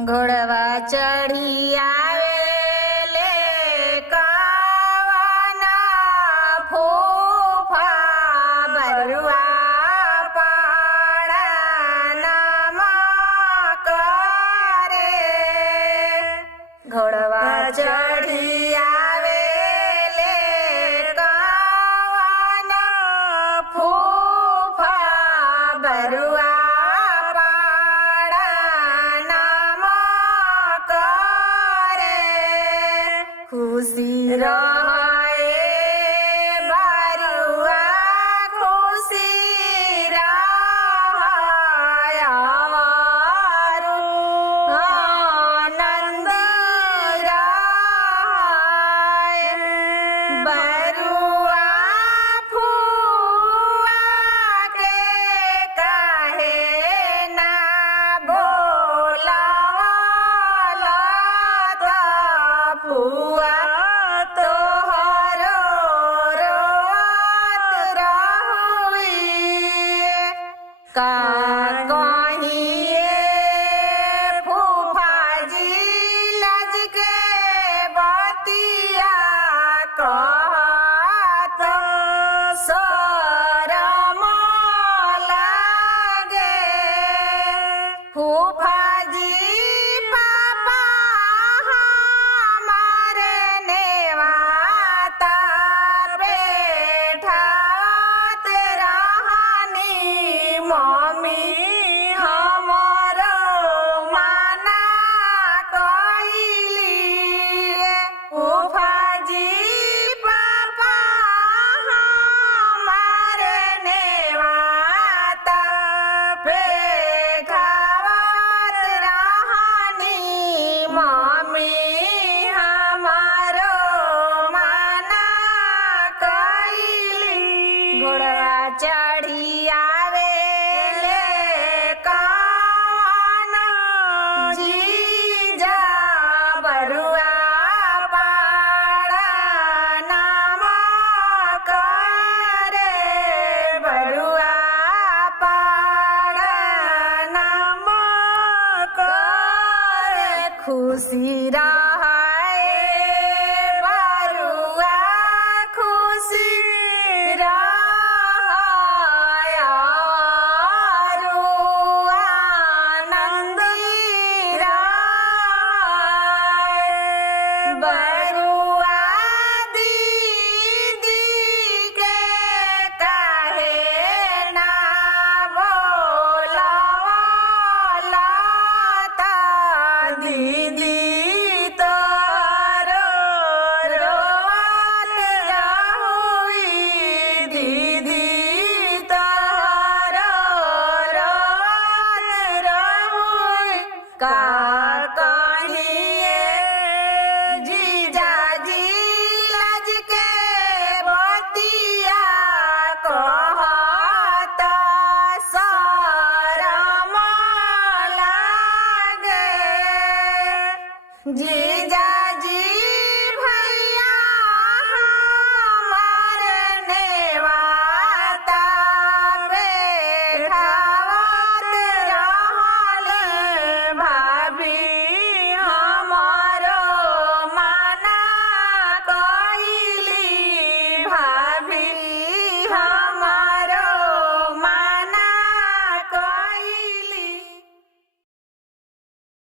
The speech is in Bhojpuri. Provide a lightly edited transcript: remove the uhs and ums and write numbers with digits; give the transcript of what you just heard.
घोड़वा चढ़ी आवेले कावना फूफा बरुआ पाड़नमा करे। घोड़वा चढ़ी आवेले कावना फूफा बरुआ खुशी रहे बरुआ खुशी रहे आवारू आनंद रहे। बरुआ फुआ के कहे ना बोलावला फुआ तोहरो रोत रहुई। का कहिए फूफाजी लज के बतिया कहत शरम लागे। फूफाजी पापा हमारे नेवाता बैठावत रहनी। मम्मी हमरो माना कइली। फूफाजी पापा हमारे नेवाता बैठावत रहनी। मम्मी हमारो माना कइली। घोड़वा चढ़ी आवेले कावना जीजा बरुआ पाड़नमा करे। बरुआ पाड़नमा करे। खुशी रहे बरुआ खुशी रहे आवारू आनंद रहे। बरुआ दीदी के कहे ना बोलावला दीदी तोहरो रोत रहुई। दीदी तोहरो रोत रहुई। का कहिए जीजाजी लज के बतिया कहत शरम लागे। जीजा